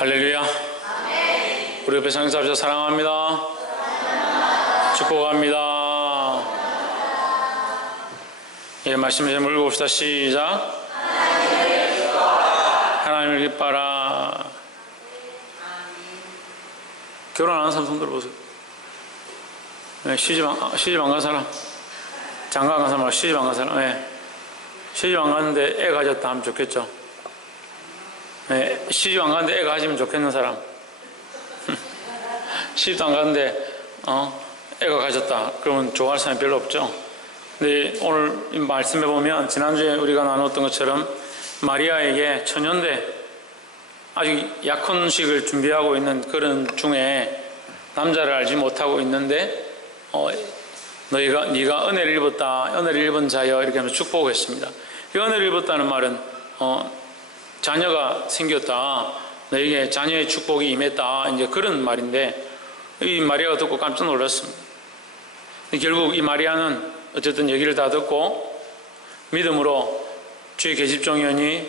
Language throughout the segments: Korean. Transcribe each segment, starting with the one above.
할렐루야. 우리 옆에 상주합시다. 사랑합니다. 축복합니다. 예, 말씀을 좀 읽어봅시다. 시작. 하나님을 기뻐하라. 결혼 안 한 사람 손 들어보세요. 네, 시집 안 간 사람, 장가 안 간 사람, 시집 안 간 사람. 네. 시집 안 갔는데 애 가졌다 하면 좋겠죠. 네, 시집 안 갔는데 애 가지면 좋겠는 사람. 시집도 안 갔는데 애가 가졌다 그러면 좋아할 사람이 별로 없죠. 근데 오늘 말씀해 보면 지난주에 우리가 나눴던 것처럼 마리아에게 처녀인데 아직 약혼식을 준비하고 있는 그런 중에 남자를 알지 못하고 있는데 네가 은혜를 입었다, 은혜를 입은 자여, 이렇게 하면서 축복했습니다. 이 은혜를 입었다는 말은 자녀가 생겼다, 너에게 자녀의 축복이 임했다, 이제 그런 말인데, 이 마리아가 듣고 깜짝 놀랐습니다. 결국 이 마리아는 어쨌든 얘기를 다 듣고 믿음으로 주의 계집종이오니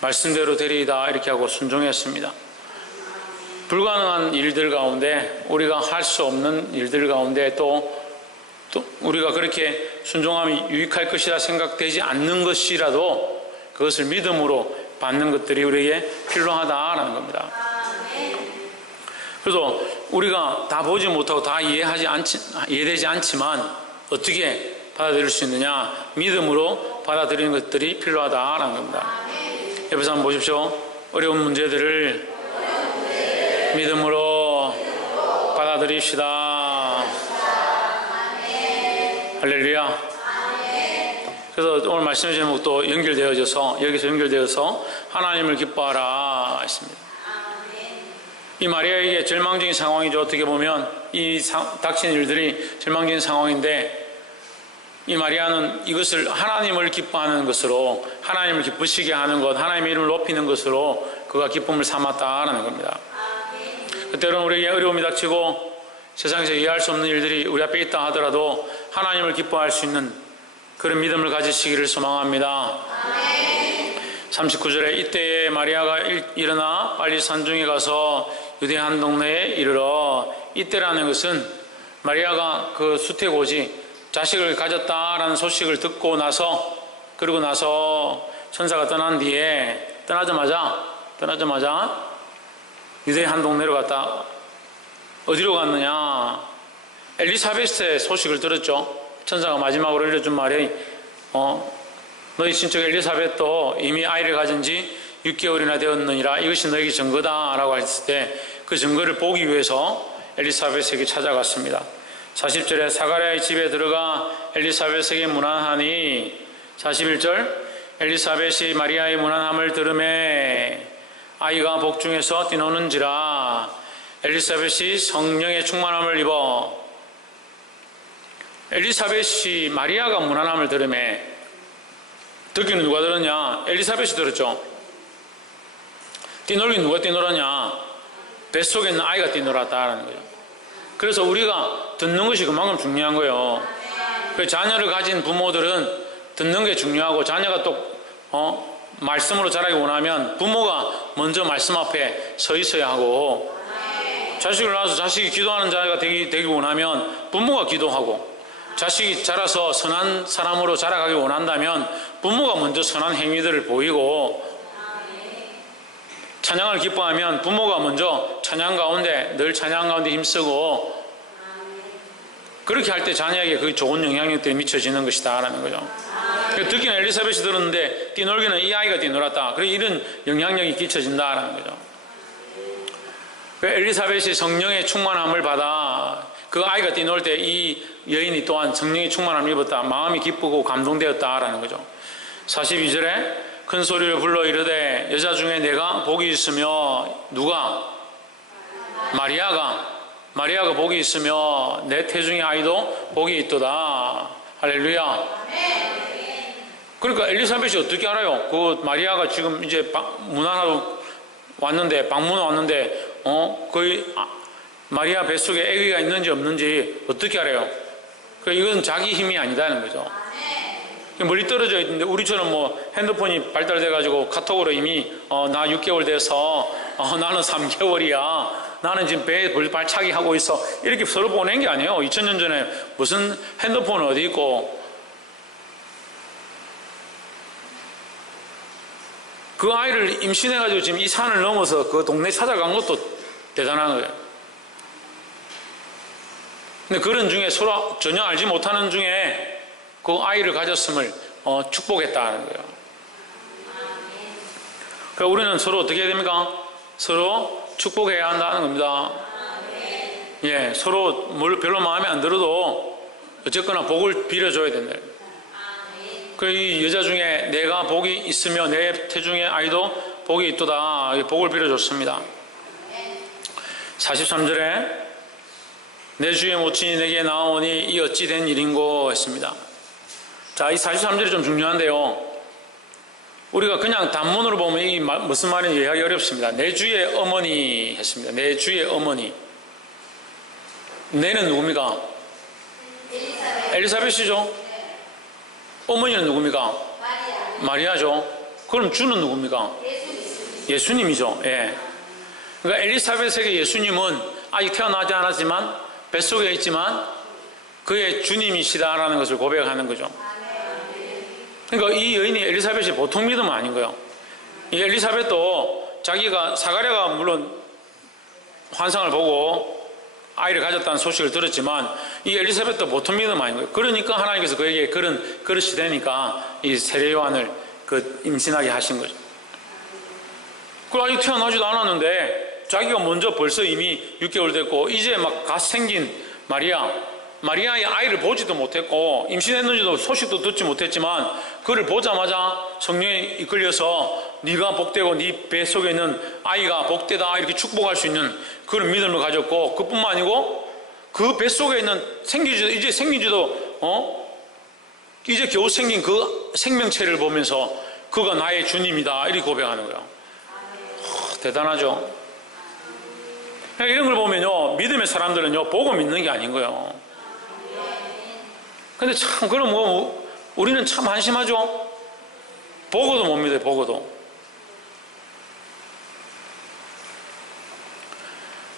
말씀대로 되리이다 이렇게 하고 순종했습니다. 불가능한 일들 가운데, 우리가 할 수 없는 일들 가운데 또 우리가 그렇게 순종함이 유익할 것이라 생각되지 않는 것이라도 그것을 믿음으로 받는 것들이 우리에게 필요하다라는 겁니다. 그래서 우리가 다 보지 못하고 다 이해되지 않지만 어떻게 받아들일 수 있느냐? 믿음으로 받아들이는 것들이 필요하다라는 겁니다. 옆에서 한번 보십시오. 어려운 문제들을 믿음으로 받아들입시다. 할렐루야. 그래서 오늘 말씀의 제목도 여기서 연결되어서 하나님을 기뻐하라 했습니다. 이 마리아에게 절망적인 상황이죠. 어떻게 보면 이 닥친 일들이 절망적인 상황인데, 이 마리아는 이것을 하나님을 기뻐하는 것으로, 하나님을 기쁘시게 하는 것, 하나님의 이름을 높이는 것으로 그가 기쁨을 삼았다라는 겁니다. 때로는 우리에게 어려움이 닥치고 세상에서 이해할 수 없는 일들이 우리 앞에 있다 하더라도 하나님을 기뻐할 수 있는 그런 믿음을 가지시기를 소망합니다. 39절에 이때에 마리아가 일어나 빨리 산중에 가서 유대 한 동네에 이르러, 이때라는 것은 마리아가 그 수태고지 자식을 가졌다라는 소식을 듣고 나서, 그리고 나서 천사가 떠난 뒤에 떠나자마자 유대 한 동네로 갔다. 어디로 갔느냐? 엘리사벳의 소식을 들었죠. 천사가 마지막으로 일러준 말이 너희 친척 엘리사벳도 이미 아이를 가진 지 6개월이나 되었느니라, 이것이 너에게 증거다 라고 했을 때 그 증거를 보기 위해서 엘리사벳에게 찾아갔습니다. 40절에 사가랴의 집에 들어가 엘리사벳에게 문안하니, 41절 엘리사벳이 마리아의 문안함을 들으매 아이가 복중에서 뛰노는지라. 엘리사벳이 성령의 충만함을 입어. 엘리사벳이 마리아가 문안함을 들으매, 듣기는 누가 들었냐? 엘리사벳이 들었죠. 뛰놀긴 누가 뛰놀았냐? 뱃속에 있는 아이가 뛰놀았다라는 거죠. 그래서 우리가 듣는 것이 그만큼 중요한 거예요. 자녀를 가진 부모들은 듣는 게 중요하고, 자녀가 또 말씀으로 자라기 원하면 부모가 먼저 말씀 앞에 서 있어야 하고, 자식을 낳아서 자식이 기도하는 자가 되기 원하면 부모가 기도하고, 자식이 자라서 선한 사람으로 자라가기 원한다면 부모가 먼저 선한 행위들을 보이고, 찬양을 기뻐하면 부모가 먼저 늘 찬양 가운데 힘쓰고, 그렇게 할 때 자녀에게 그 좋은 영향력들이 미쳐지는 것이다 라는 거죠. 듣기는 엘리사벳이 들었는데 뛰놀기는 이 아이가 뛰놀았다, 그래 이런 영향력이 끼쳐진다 라는 거죠. 엘리사벳이 성령의 충만함을 받아 그 아이가 뛰놀 때 이 여인이 또한 성령의 충만함을 입었다, 마음이 기쁘고 감동되었다 라는 거죠. 42절에 큰 소리를 불러 이르되 여자 중에 내가 복이 있으며, 누가? 마리아가 복이 있으며 내 태중의 아이도 복이 있도다. 할렐루야. 그러니까 엘리사벳이 어떻게 알아요? 그 마리아가 지금 이제 문안하러 왔는데, 방문에 왔는데 마리아 뱃속에 아기가 있는지 없는지 어떻게 알아요? 이건 자기 힘이 아니다는 거죠. 멀리 떨어져 있는데 우리처럼 뭐 핸드폰이 발달돼 가지고 카톡으로 이미 나 6개월 돼서 나는 3개월이야. 나는 지금 배에 발차기 하고 있어. 이렇게 서로 보낸 게 아니에요. 2000년 전에 무슨 핸드폰은 어디 있고. 그 아이를 임신해가지고 지금 이 산을 넘어서 그 동네 찾아간 것도 대단한 거예요. 근데 그런 중에 서로 전혀 알지 못하는 중에 그 아이를 가졌음을 축복했다는 거예요. 그러니까 우리는 서로 어떻게 해야 됩니까? 서로 축복해야 한다는 겁니다. 예, 서로 뭘 별로 마음에 안 들어도 어쨌거나 복을 빌어줘야 된다. 이 여자 중에 내가 복이 있으며 내 태중의 아이도 복이 있도다. 복을 빌어줬습니다. 43절에 내 주의 모친이 내게 나오니 이 어찌 된 일인고 했습니다. 자, 이 43절이 좀 중요한데요. 우리가 그냥 단문으로 보면 이 무슨 말인지 이해하기 어렵습니다. 내 주의 어머니 했습니다. 내 주의 어머니. 내는 누굽니까? 엘리사벳이죠. 어머니는 누굽니까? 마리아죠. 그럼 주는 누굽니까? 예수님이죠. 예. 그러니까 엘리사벳에게 예수님은 아직 태어나지 않았지만 뱃속에 있지만 그의 주님이시다라는 것을 고백하는 거죠. 그러니까 이 여인이 엘리사벳이 보통 믿음은 아닌 거예요. 이 엘리사벳도 자기가 사가랴가 물론 환상을 보고 아이를 가졌다는 소식을 들었지만 이 엘리사벳도 보통 믿음은 아닌 거예요. 그러니까 하나님께서 그에게 그런 그릇이 되니까 이 세례 요한을 임신하게 하신 거죠. 그 아직 태어나지도 않았는데 자기가 먼저 벌써 이미 6개월 됐고 이제 막 갓 생긴 마리아의 아이를 보지도 못했고 임신했는지도 소식도 듣지 못했지만 그를 보자마자 성령에 이끌려서 네가 복되고 네 뱃속에 있는 아이가 복되다 이렇게 축복할 수 있는 그런 믿음을 가졌고 그뿐만 아니고 그 뱃속에 있는 이제 겨우 생긴 그 생명체를 보면서 그가 나의 주님이다 이렇게 고백하는 거예요. 대단하죠. 이런 걸 보면요 믿음의 사람들은요 보고 믿는 게 아닌 거예요. 근데 참 그럼 우리는 참 한심하죠. 보고도 못 믿어요. 보고도.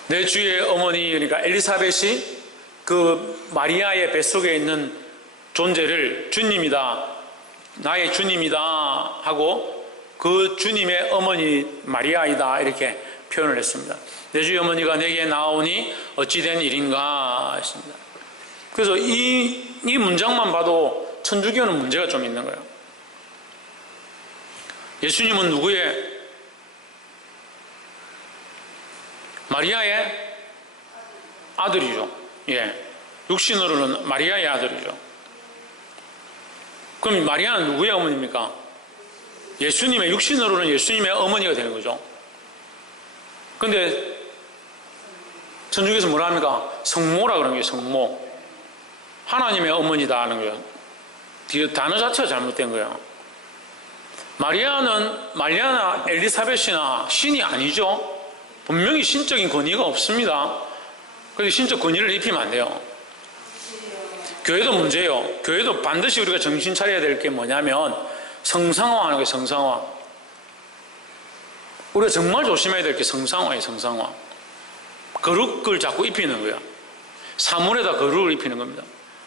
내 주의 어머니 그러니까 엘리사벳이 그 마리아의 뱃속에 있는 존재를 주님이다 나의 주님이다 하고 그 주님의 어머니 마리아이다 이렇게 표현을 했습니다. 내 주의 어머니가 내게 나오니 어찌된 일인가 했습니다. 그래서 이 문장만 봐도 천주교는 문제가 좀 있는 거예요. 예수님은 누구의? 마리아의 아들이죠. 예. 육신으로는 마리아의 아들이죠. 그럼 마리아는 누구의 어머니입니까? 예수님의 육신으로는 예수님의 어머니가 되는 거죠. 근데 천주교에서 뭐라 합니까? 성모라 그러는 거예요. 성모. 하나님의 어머니다 하는 거예요. 단어 자체가 잘못된 거예요. 마리아나 엘리사벳이나 신이 아니죠. 분명히 신적인 권위가 없습니다. 그래서 신적 권위를 입히면 안 돼요. 교회도 문제예요. 교회도 반드시 우리가 정신 차려야 될 게 뭐냐면 성상화하는 거예요. 성상화. 우리가 정말 조심해야 될 게 성상화예요. 성상화. 거룩을 자꾸 입히는 거예요. 사물에다 거룩을 입히는 겁니다.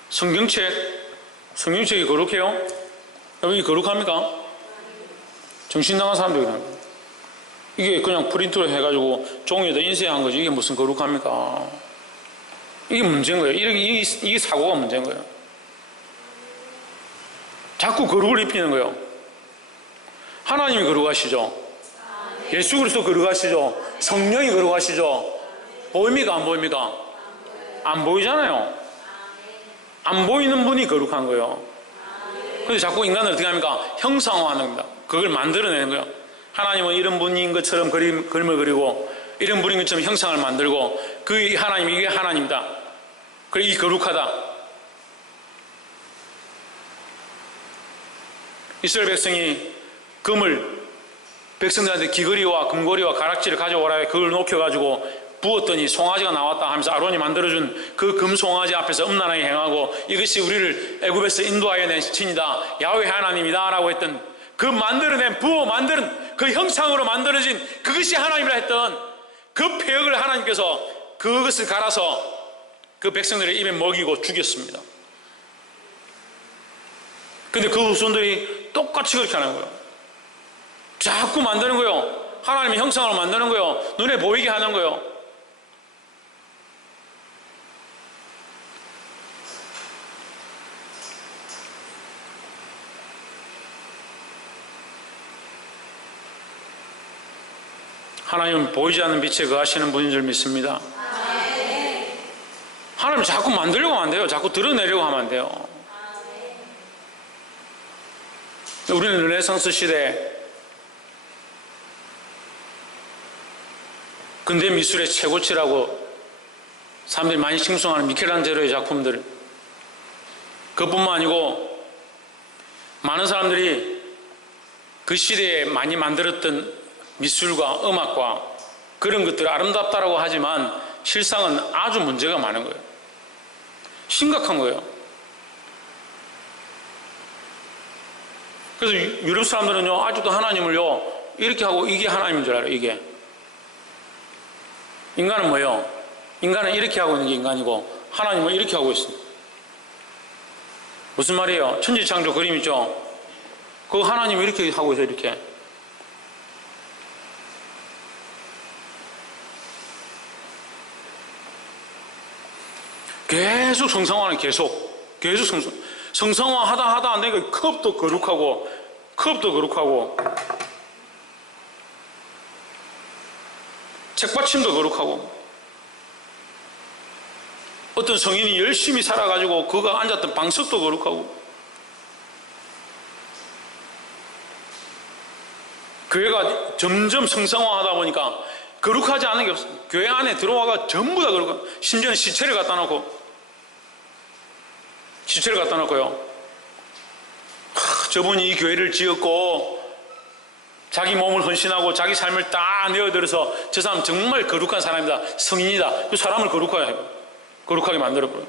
성경책이 거룩해요? 여러분이 거룩합니까? 정신 나간 사람들이 그러는 거예요. 이게 그냥 프린트로 해가지고 종이에다 인쇄한 거지 이게 무슨 거룩합니까? 이게 문제인 거예요. 이게 사고가 문제인 거예요. 자꾸 거룩을 입히는 거예요. 하나님이 거룩하시죠? 예수 그리스도 거룩하시죠? 성령이 거룩하시죠? 보입니까? 안 보입니까? 안 보이잖아요. 안 보이는 분이 거룩한 거예요. 그래서 자꾸 인간을 어떻게 합니까? 형상화하는 겁니다. 그걸 만들어내는 거예요. 하나님은 이런 분인 것처럼 그림을 그리고 이런 분인 것처럼 형상을 만들고 그 하나님이 이게 하나님이다. 그래 이 거룩하다. 이스라엘 백성이 금을 백성들한테 귀걸이와 금고리와 가락지를 가져오라 그걸 녹여가지고 부었더니 송아지가 나왔다 하면서 아론이 만들어준 그 금송아지 앞에서 음란하게 행하고 이것이 우리를 애굽에서 인도하여 낸 신이다, 야훼 하나님이다 라고 했던 그 만들어낸 부어 만드는 그 형상으로 만들어진 그것이 하나님이라 했던 그 폐역을 하나님께서 그것을 갈아서 그 백성들의 입에 먹이고 죽였습니다. 근데 그 후손들이 똑같이 그렇게 하는 거예요. 자꾸 만드는 거예요. 하나님의 형상으로 만드는 거예요. 눈에 보이게 하는 거예요. 하나님은 보이지 않는 빛에 거하시는 분인 줄 믿습니다. 하나님은 자꾸 만들려고 하면 안 돼요. 자꾸 드러내려고 하면 안 돼요. 우리는 르네상스 시대 근대 미술의 최고치라고 사람들이 많이 칭송하는 미켈란젤로의 작품들, 그것뿐만 아니고 많은 사람들이 그 시대에 많이 만들었던 미술과 음악과 그런 것들을 아름답다라고 하지만 실상은 아주 문제가 많은 거예요. 심각한 거예요. 그래서 유럽 사람들은요, 아직도 하나님을요 이렇게 하고 이게 하나님인 줄 알아요. 이게 인간은 뭐예요? 인간은 이렇게 하고 있는 게 인간이고 하나님은 이렇게 하고 있습니다. 무슨 말이에요? 천지창조 그림 있죠? 그 하나님이 이렇게 하고 있어요. 이렇게 계속 성상화는 계속 성상화 하다 안 되니까 컵도 거룩하고 책받침도 거룩하고, 어떤 성인이 열심히 살아가지고 그가 앉았던 방석도 거룩하고, 교회가 점점 성상화하다 보니까 거룩하지 않은 게 없어요. 교회 안에 들어와가 전부 다 거룩하고, 심지어는 시체를 갖다 놓고요. 저분이 이 교회를 지었고 자기 몸을 헌신하고 자기 삶을 다 내어들어서 저 사람 정말 거룩한 사람이다, 성인이다. 그 사람을 거룩하게 만들어버려요.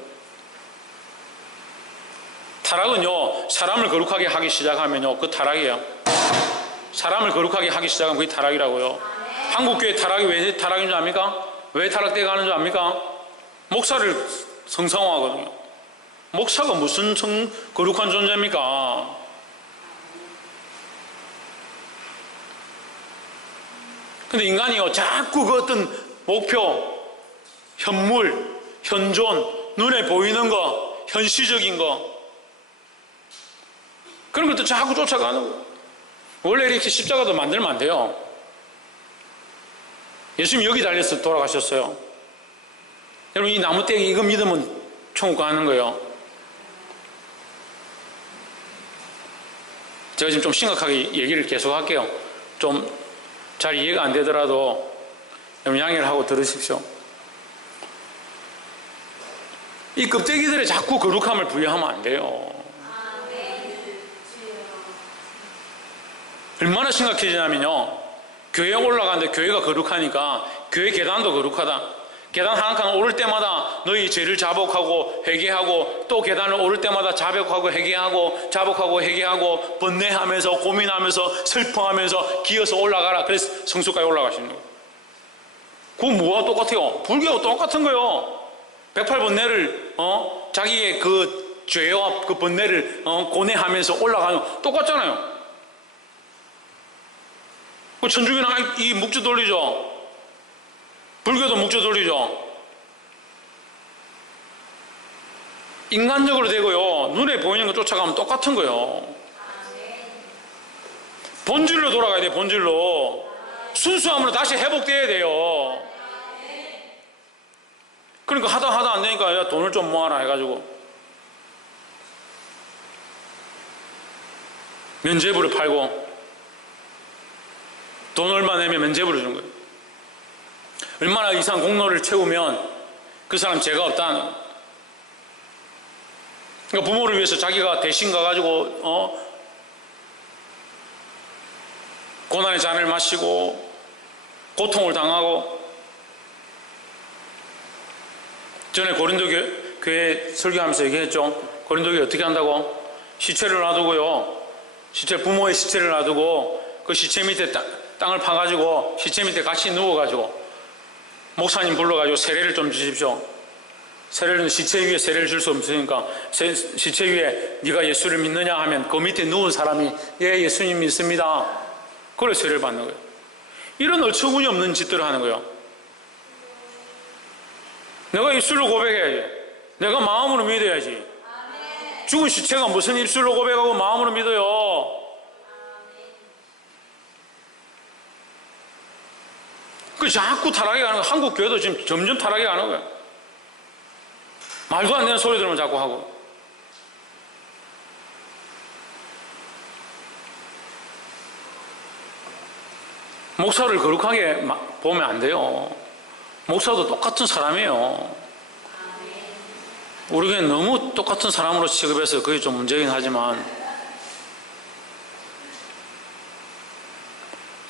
타락은요, 사람을 거룩하게 하기 시작하면요, 그 타락이에요. 사람을 거룩하게 하기 시작하면 그게 타락이라고요. 한국교회 타락이 왜 타락인 줄 압니까? 왜 타락되게 하는 줄 압니까? 목사를 성상화하거든요. 목사가 무슨 거룩한 존재입니까? 근데 인간이요, 자꾸 그 어떤 목표, 현물, 현존, 눈에 보이는 거, 현시적인 거, 그런 것도 자꾸 쫓아가는 거예요. 원래 이렇게 십자가도 만들면 안 돼요. 예수님이 여기 달려서 돌아가셨어요. 여러분, 이 나무떼기 이거 믿으면 천국 가는 거예요. 제가 지금 좀 심각하게 얘기를 계속 할게요. 좀 잘 이해가 안 되더라도 여러분 양해를 하고 들으십시오. 이 껍데기들에 자꾸 거룩함을 부여하면 안 돼요. 얼마나 심각해지냐면요, 교회에 올라가는데 교회가 거룩하니까 교회 계단도 거룩하다. 계단 한 칸 오를 때마다 너희 죄를 자복하고 회개하고, 또 계단을 오를 때마다 자복하고 회개하고, 자복하고 회개하고, 번뇌하면서 고민하면서 슬퍼하면서 기어서 올라가라. 그래서 성수까지 올라가시는 거예요. 그건 뭐가 똑같아요? 불교하고 똑같은 거예요. 108번뇌를 자기의 그 죄와 그 번뇌를 고뇌하면서 올라가는 거 똑같잖아요. 그 천주교는 이 묵주 돌리죠. 불교도 묵주 돌리죠. 인간적으로 되고요, 눈에 보이는 거 쫓아가면 똑같은 거예요. 본질로 돌아가야 돼요. 본질로. 순수함으로 다시 회복돼야 돼요. 그러니까 하다 안 되니까 야, 돈을 좀 모아라 해가지고 면죄부를 팔고, 돈 얼마 내면 면죄부를 주는 거예요. 얼마나 이상 공로를 채우면 그 사람 죄가 없다는. 그러니까 부모를 위해서 자기가 대신 가가지고 고난의 잔을 마시고 고통을 당하고 전에 고린도 교회 설교하면서 얘기했죠. 고린도 교회 어떻게 한다고? 시체를 놔두고요. 부모의 시체를 놔두고 그 시체 밑에 땅을 파가지고 시체 밑에 같이 누워가지고 목사님 불러가지고 세례를 좀 주십시오. 세례는 시체 위에 세례를 줄 수 없으니까 시체 위에 네가 예수를 믿느냐 하면 그 밑에 누운 사람이 예 예수님 믿습니다. 그래 세례를 받는 거예요. 이런 어처구니 없는 짓들을 하는 거예요. 내가 입술로 고백해야지. 내가 마음으로 믿어야지. 죽은 시체가 무슨 입술로 고백하고 마음으로 믿어요. 그 자꾸 타락해 가는 거예요. 한국 교회도 지금 점점 타락해 가는 거예요. 말도 안 되는 소리 들으면 자꾸 하고. 목사를 거룩하게 보면 안 돼요. 목사도 똑같은 사람이에요. 우리 교회는 너무 똑같은 사람으로 취급해서 그게 좀 문제긴 하지만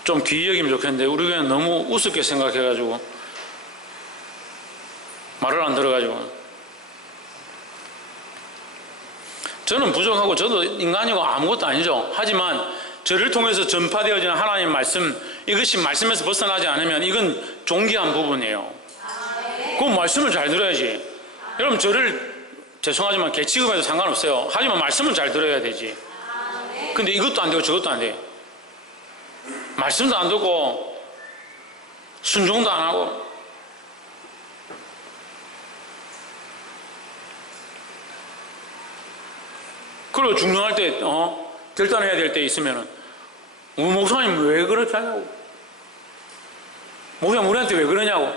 좀 귀히 여기면 좋겠는데 우리 교회는 너무 우습게 생각해가지고 말을 안 들어가지고 저는 부족하고 저도 인간이고 아무것도 아니죠. 하지만 저를 통해서 전파되어지는 하나님의 말씀, 이것이 말씀에서 벗어나지 않으면 이건 존귀한 부분이에요. 그 말씀을 잘 들어야지. 여러분 저를 죄송하지만 개 취급해도 상관없어요. 하지만 말씀은 잘 들어야 되지. 근데 이것도 안 되고 저것도 안 돼. 말씀도 안 듣고 순종도 안 하고 그리고 중요할 때 결단해야 될 때 있으면은 목사님 왜 그렇게 하냐고. 목사님 우리한테 왜 그러냐고.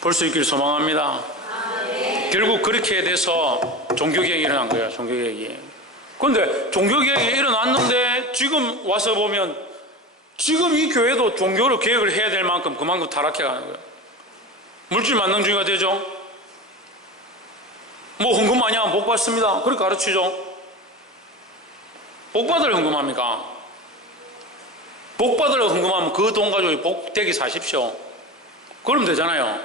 볼 수 있기를 소망합니다. 결국 그렇게 돼서 종교개혁이 일어난 거예요. 종교개혁이. 그런데 종교개혁이 일어났는데 지금 와서 보면 지금 이 교회도 종교로 개혁을 해야 될 만큼 그만큼 타락해 가는 거예요. 물질 만능주의가 되죠. 뭐 헌금 많이 하면 복 받습니다. 그렇게 가르치죠. 복 받으려 헌금합니까? 복 받으려 헌금하면 그 돈 가지고 복되게 사십시오. 그러면 되잖아요.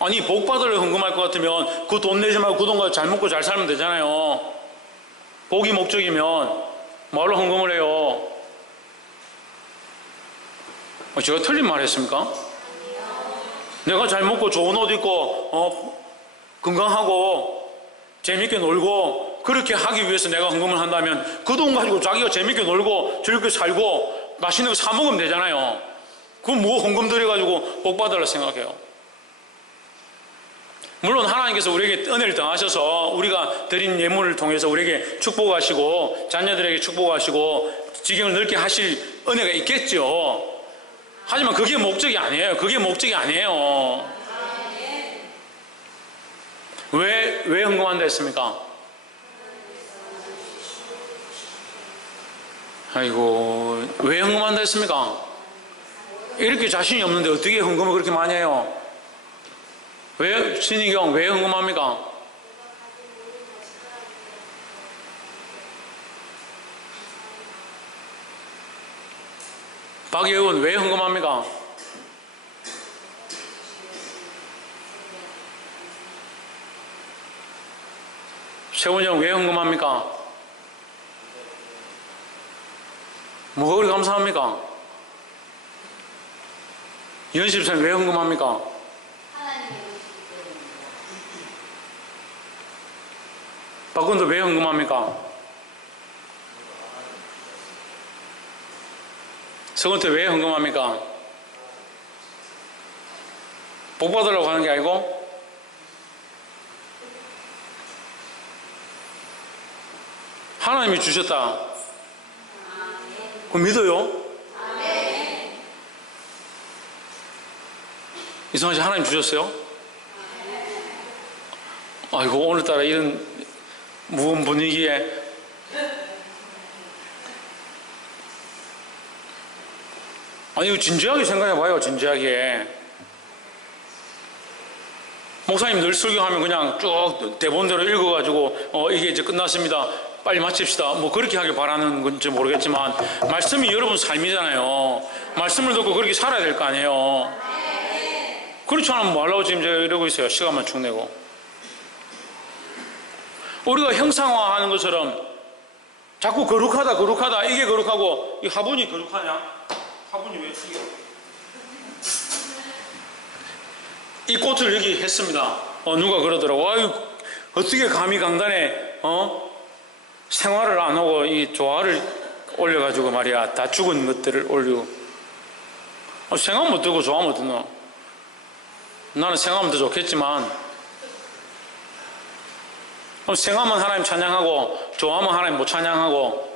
아니 복 받으려 헌금할 것 같으면 그 돈 내지 말고 그 돈 가지고 잘 먹고 잘 살면 되잖아요. 복이 목적이면 뭐하러 헌금을 해요? 제가 틀린 말 했습니까? 내가 잘 먹고 좋은 옷 입고 건강하고 재밌게 놀고 그렇게 하기 위해서 내가 헌금을 한다면 그 돈 가지고 자기가 재밌게 놀고 즐겁게 살고 맛있는 거 사 먹으면 되잖아요. 그럼 뭐 헌금 들여가지고 복 받으려 생각해요. 물론 하나님께서 우리에게 은혜를 더하셔서 우리가 드린 예물을 통해서 우리에게 축복하시고 자녀들에게 축복하시고 지경을 넓게 하실 은혜가 있겠죠. 하지만 그게 목적이 아니에요. 그게 목적이 아니에요. 왜 헌금한다 했습니까? 아이고 왜 헌금한다 했습니까? 이렇게 자신이 없는데 어떻게 헌금을 그렇게 많이 해요? 왜 신희경 왜 헌금합니까? 박예훈 왜 헌금합니까? 최원영 왜 헌금합니까? 뭐가 그리 감사합니까? 연십사님 왜 헌금합니까? 박근도 왜 헌금합니까? 서건태 왜 헌금합니까? 복 받으려고 하는 게 아니고 하나님이 주셨다. 그럼 믿어요? 이성환 씨 하나님 주셨어요? 아이고 오늘따라 이런 무거운 분위기에 아니 이거 진지하게 생각해봐요. 진지하게. 목사님 늘 설교하면 그냥 쭉 대본대로 읽어가지고 이게 이제 끝났습니다. 빨리 마칩시다. 뭐 그렇게 하길 바라는 건지 모르겠지만 말씀이 여러분 삶이잖아요. 말씀을 듣고 그렇게 살아야 될 거 아니에요. 그렇지 않으면 뭐 하려고 지금 제가 이러고 있어요. 시간만 축 내고. 우리가 형상화하는 것처럼 자꾸 거룩하다 이게 거룩하고 이 화분이 거룩하냐? 화분이 왜 이게 이 꽃을 여기 했습니다. 누가 그러더라고. 아유, 어떻게 감히 강단에 생화를 안 하고 이 조화를 올려가지고 말이야 다 죽은 것들을 올리고 생화 못 들고 조화 못 듣노? 나는 생화하면 더 좋겠지만 생화하면 하나님 찬양하고 조화하면 하나님 못 찬양하고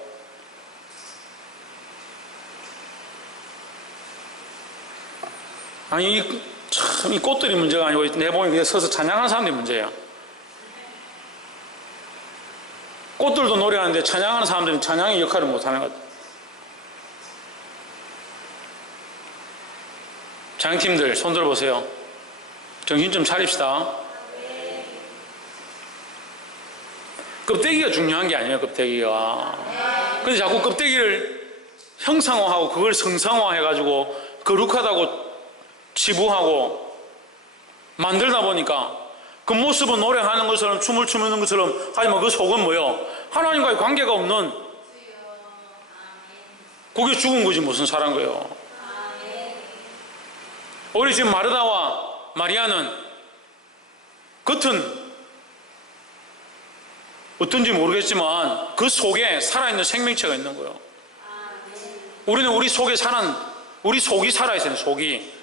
아니 참 이 꽃들이 문제가 아니고 내 몸에 그냥 서서 찬양하는 사람들이 문제예요. 꽃들도 노래하는데 찬양하는 사람들은 찬양의 역할을 못하는 것 같아요. 장팀들 손 들어보세요. 정신 좀 차립시다. 껍데기가 중요한 게 아니에요. 껍데기가. 근데 자꾸 껍데기를 형상화하고 그걸 성상화해가지고 거룩하다고 치부하고 만들다 보니까 그 모습은 노래하는 것처럼 춤을 추는 것처럼 하지만 그 속은 뭐요? 하나님과의 관계가 없는 그게 죽은 거지 무슨 살한 거예요. 우리 지금 마르다와 마리아는 겉은 어떤지 모르겠지만 그 속에 살아있는 생명체가 있는 거예요. 우리는 우리 속에 우리 속이 살아있어요. 속이.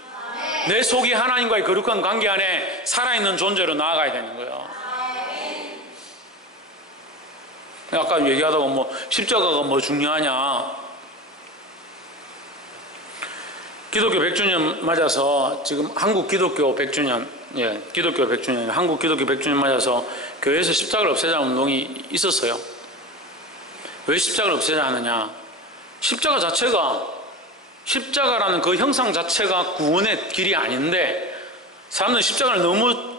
내 속이 하나님과의 거룩한 관계 안에 살아있는 존재로 나아가야 되는 거예요. 아까 얘기하다가 뭐 십자가가 뭐 중요하냐. 기독교 100주년 맞아서 지금 한국 기독교 100주년, 기독교 100주년, 한국 기독교 100주년 맞아서 교회에서 십자가를 없애자는 운동이 있었어요. 왜 십자가를 없애자 하느냐? 십자가라는 그 형상 자체가 구원의 길이 아닌데 사람들은 십자가를 너무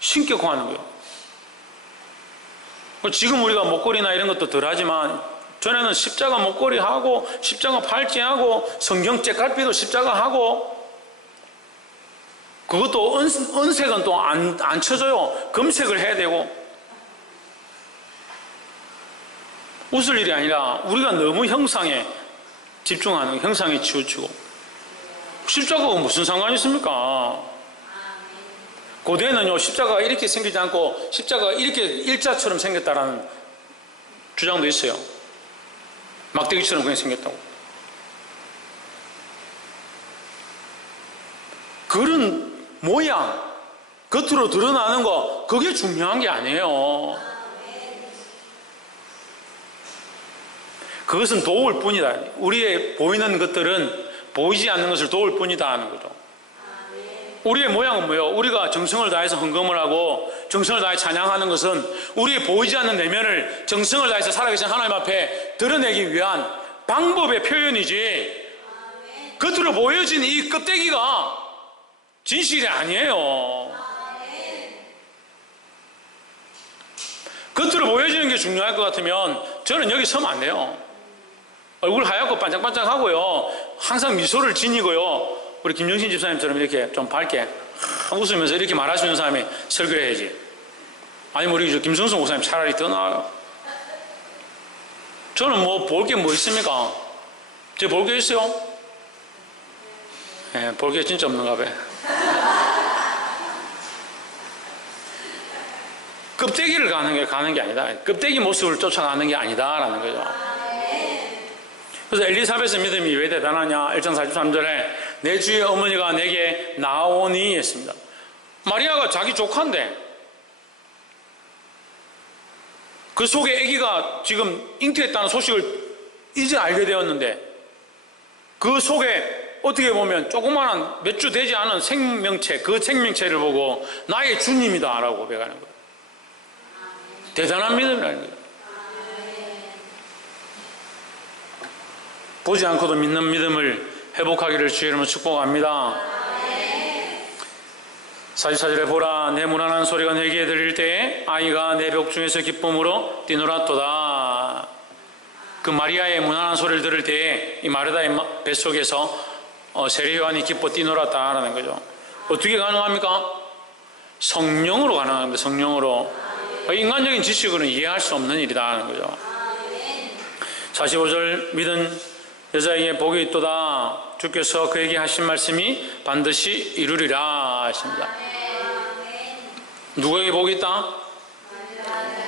신격화하는 거예요. 지금 우리가 목걸이나 이런 것도 덜하지만 전에는 십자가 목걸이 하고 십자가 팔찌하고 성경 째깔피도 십자가 하고 그것도 은색은 또 안 쳐줘요. 금색을 해야 되고 웃을 일이 아니라 우리가 너무 형상에 집중하는 형상에 치우치고 십자가가 무슨 상관이 있습니까? 고대에는요 십자가가 이렇게 생기지 않고 십자가가 이렇게 일자처럼 생겼다라는 주장도 있어요. 막대기처럼 그냥 생겼다고. 그런 모양 겉으로 드러나는 거 그게 중요한 게 아니에요. 그것은 도울 뿐이다. 우리의 보이는 것들은 보이지 않는 것을 도울 뿐이다 하는 거죠. 우리의 모양은 뭐예요? 우리가 정성을 다해서 헌금을 하고 정성을 다해 찬양하는 것은 우리의 보이지 않는 내면을 정성을 다해서 살아계신 하나님 앞에 드러내기 위한 방법의 표현이지 겉으로 보여진 이 껍데기가 진실이 아니에요. 겉으로 보여지는 게 중요할 것 같으면 저는 여기 서면 안 돼요. 얼굴 하얗고 반짝반짝하고요. 항상 미소를 지니고요. 우리 김정신 집사님처럼 이렇게 좀 밝게 웃으면서 이렇게 말할 수 있는 사람이 설교를 해야지. 아니면 우리 김성수 목사님 차라리 더 나아요. 저는 뭐 볼 게 뭐 있습니까? 제가 볼 게 있어요? 네, 볼 게 진짜 없는가 봐요. 껍데기를 가는 게 아니다. 껍데기 모습을 쫓아가는 게 아니다라는 거죠. 그래서 엘리사벳의 믿음이 왜 대단하냐? 1장 43절에 내 주의 어머니가 내게 나오니 했습니다. 마리아가 자기 조카인데 그 속에 아기가 지금 잉태했다는 소식을 이제 알게 되었는데 그 속에 어떻게 보면 조그마한 몇 주 되지 않은 생명체, 그 생명체를 보고 나의 주님이다 라고 고백하는 거예요. 대단한 믿음이라는 거예요. 보지 않고도 믿는 믿음을 회복하기를 주의 이름으로 축복합니다. 44절에 보라 내 무난한 소리가 내게 들릴 때에 아이가 내 벽 중에서 기쁨으로 뛰놀았도다. 그 마리아의 무난한 소리를 들을 때에 이 마르다의 뱃속에서 세례 요한이 기뻐 뛰놀았다라는 거죠. 어떻게 가능합니까? 성령으로 가능합니다. 성령으로. 인간적인 지식으로는 이해할 수 없는 일이다라는 거죠. 45절 믿은 여자에게 복이 있도다. 주께서 그에게 하신 말씀이 반드시 이루리라 하십니다. 누구에게 복이 있다?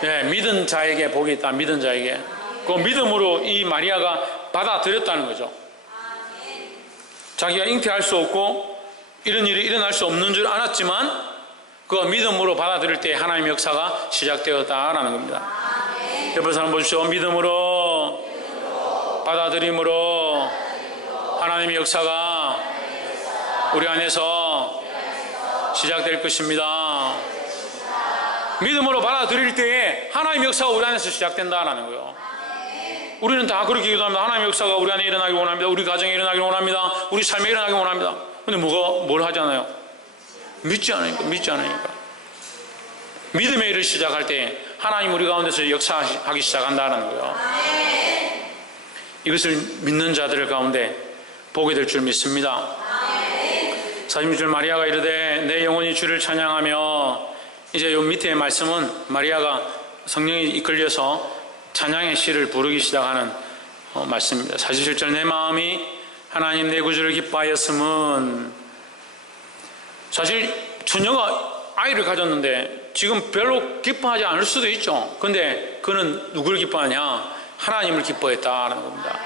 네, 믿은 자에게 복이 있다. 믿은 자에게. 그 믿음으로 이 마리아가 받아들였다는 거죠. 자기가 잉태할 수 없고 이런 일이 일어날 수 없는 줄 알았지만 그 믿음으로 받아들일 때 하나님의 역사가 시작되었다라는 겁니다. 옆에 사람 보십시오. 믿음으로 받아들임으로 하나님의 역사가 우리 안에서 시작될 것입니다. 믿음으로 받아들일 때에 하나님의 역사가 우리 안에서 시작된다라는 거예요. 우리는 다 그렇게 기도합니다. 하나님의 역사가 우리 안에 일어나기 원합니다. 우리 가정에 일어나기 원합니다. 우리 삶에 일어나기 원합니다. 근데 뭘 하잖아요? 믿지 않으니까. 믿음의 일을 시작할 때 하나님 우리 가운데서 역사하기 시작한다는 거예요. 이것을 믿는 자들 가운데 보게 될 줄 믿습니다. 46절 마리아가 이르되 내 영혼이 주를 찬양하며, 이제 요 밑에 말씀은 마리아가 성령이 이끌려서 찬양의 시를 부르기 시작하는 말씀입니다. 47절 내 마음이 하나님 내 구주를 기뻐하였음은, 사실 처녀가 아이를 가졌는데 지금 별로 기뻐하지 않을 수도 있죠. 근데 그는 누구를 기뻐하냐? 하나님을 기뻐했다는 겁니다.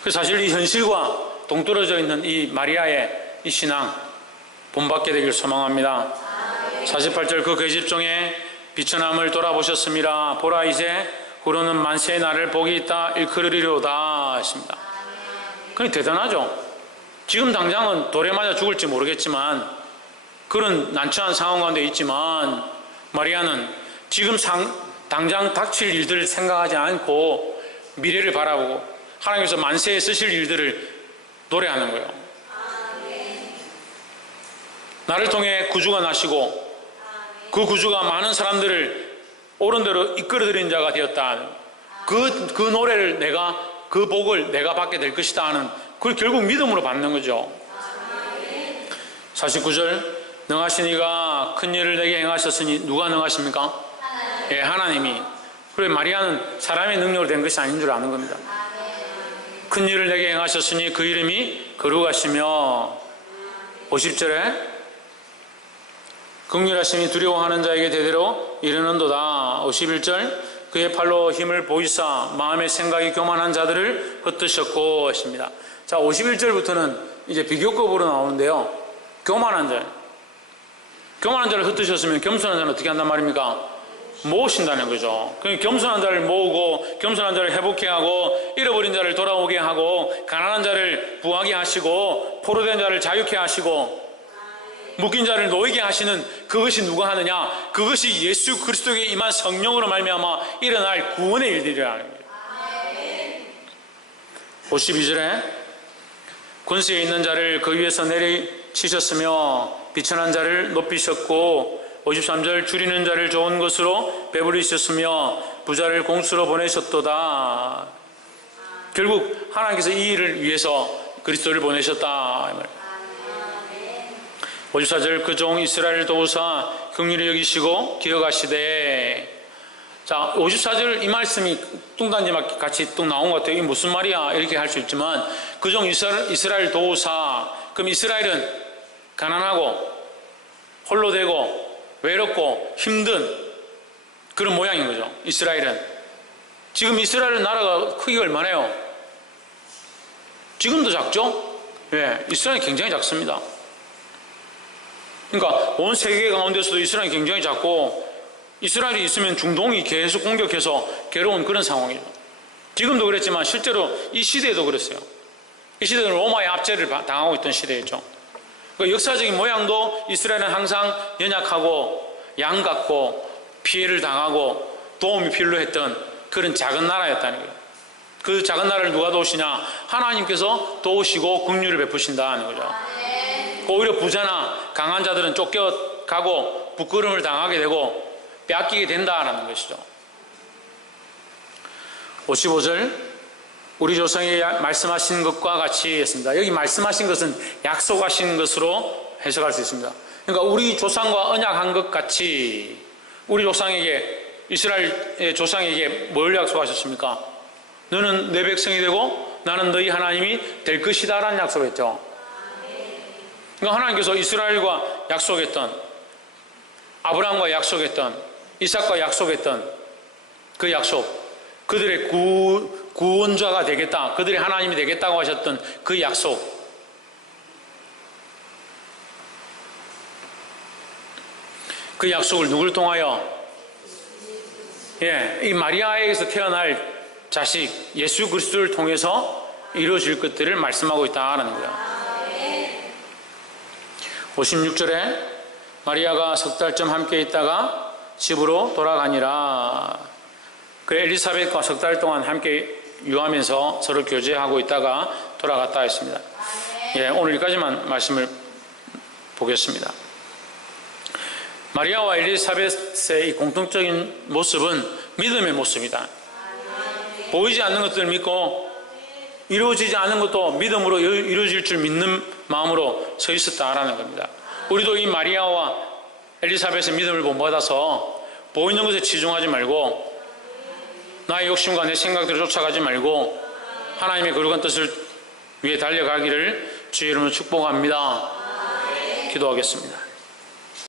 그래서 사실 이 현실과 동떨어져 있는 이 마리아의 이 신앙 본받게 되길 소망합니다. 48절 그 계집종의 비천함을 돌아보셨습니다. 보라 이제 후로는 만세의 날을 복이 있다 일컬으리로다 하십니다. 그게 대단하죠. 지금 당장은 돌에 맞아 죽을지 모르겠지만 그런 난처한 상황 가운데 있지만 마리아는 지금 당장 닥칠 일들을 생각하지 않고 미래를 바라보고 하나님께서 만세에 쓰실 일들을 노래하는 거예요. 나를 통해 구주가 나시고 그 구주가 많은 사람들을 옳은 대로 이끌어드린 자가 되었다. 그 노래를 그 복을 내가 받게 될 것이다 하는, 그걸 결국 믿음으로 받는 거죠. 49절 능하신 이가 큰 일을 내게 행하셨으니, 누가 능하십니까? 예, 하나님이. 그래 마리아는 사람의 능력으로 된 것이 아닌 줄 아는 겁니다. 큰 일을 내게 행하셨으니 그 이름이 거룩하시며, 50절에 긍휼하심이 두려워하는 자에게 대대로 이르는도다. 51절 그의 팔로 힘을 보이사 마음의 생각이 교만한 자들을 흩으셨고 하십니다. 자, 51절부터는 이제 비교급으로 나오는데요. 교만한 자를 흩으셨으면 겸손한 자는 어떻게 한단 말입니까? 모으신다는 거죠. 겸손한 자를 모으고 겸손한 자를 회복해 하고 잃어버린 자를 돌아오게 하고 가난한 자를 부하게 하시고 포로된 자를 자유케 하시고 묶인 자를 놓이게 하시는, 그것이 누가 하느냐? 그것이 예수 그리스도에게 임한 성령으로 말미암아 일어날 구원의 일들이라는 거예요. 52절에 권세에 있는 자를 그 위에서 내리치셨으며 비천한 자를 높이셨고, 53절 줄이는 자를 좋은 것으로 배부리셨으며 부자를 공수로 보내셨도다. 결국 하나님께서 이 일을 위해서 그리스도를 보내셨다. 54절 그 종 이스라엘을 도우사 긍휼히 여기시고 기억하시되. 자, 54절 이 말씀이 뚱딴지 같이 뚝 나온 것 같아요. 이게 무슨 말이야? 이렇게 할 수 있지만 그 종 이스라엘 도우사, 그럼 이스라엘은 가난하고 홀로 되고 외롭고 힘든 그런 모양인 거죠. 이스라엘은. 지금 이스라엘 나라가 크기가 얼마나요? 지금도 작죠? 예, 이스라엘이 굉장히 작습니다. 그러니까 온 세계 가운데서도 이스라엘이 굉장히 작고, 이스라엘이 있으면 중동이 계속 공격해서 괴로운 그런 상황이죠. 지금도 그랬지만 실제로 이 시대에도 그랬어요. 이 시대는 로마의 압제를 당하고 있던 시대였죠. 그러니까 역사적인 모양도 이스라엘은 항상 연약하고 양 같고 피해를 당하고 도움이 필요했던 그런 작은 나라였다는 거예요. 그 작은 나라를 누가 도우시냐? 하나님께서 도우시고 긍휼을 베푸신다는 거죠. 오히려 부자나 강한 자들은 쫓겨가고 부끄러움을 당하게 되고 빼앗기게 된다라는 것이죠. 55절 우리 조상에게 말씀하신 것과 같이 했습니다. 여기 말씀하신 것은 약속하신 것으로 해석할 수 있습니다. 그러니까 우리 조상과 언약한 것 같이 우리 조상에게 이스라엘 조상에게 뭘 약속하셨습니까? 너는 내 백성이 되고 나는 너희 하나님이 될 것이다 라는 약속을 했죠. 그러니까 하나님께서 이스라엘과 약속했던 아브라함과 약속했던 이삭과 약속했던 그 약속, 그들의 구원자가 되겠다, 그들의 하나님이 되겠다고 하셨던 그 약속, 그 약속을 누굴 통하여? 이 마리아에게서 태어날 자식 예수 그리스도를 통해서 이루어질 것들을 말씀하고 있다는 거예요. 56절에 마리아가 석 달쯤 함께 있다가 집으로 돌아가니라. 그 엘리사벳과 석 달 동안 함께 유하면서 서로 교제하고 있다가 돌아갔다 했습니다. 오늘 여기까지만 말씀을 보겠습니다. 마리아와 엘리사벳의 이 공통적인 모습은 믿음의 모습이다. 보이지 않는 것들을 믿고 이루어지지 않은 것도 믿음으로 이루어질 줄 믿는 마음으로 서 있었다라는 겁니다. 우리도 이 마리아와 엘리사벳의 믿음을 본받아서 보이는 것에 치중하지 말고 나의 욕심과 내 생각들을 쫓아가지 말고 하나님의 거룩한 뜻을 위해 달려가기를 주의 이름으로 축복합니다. 기도하겠습니다.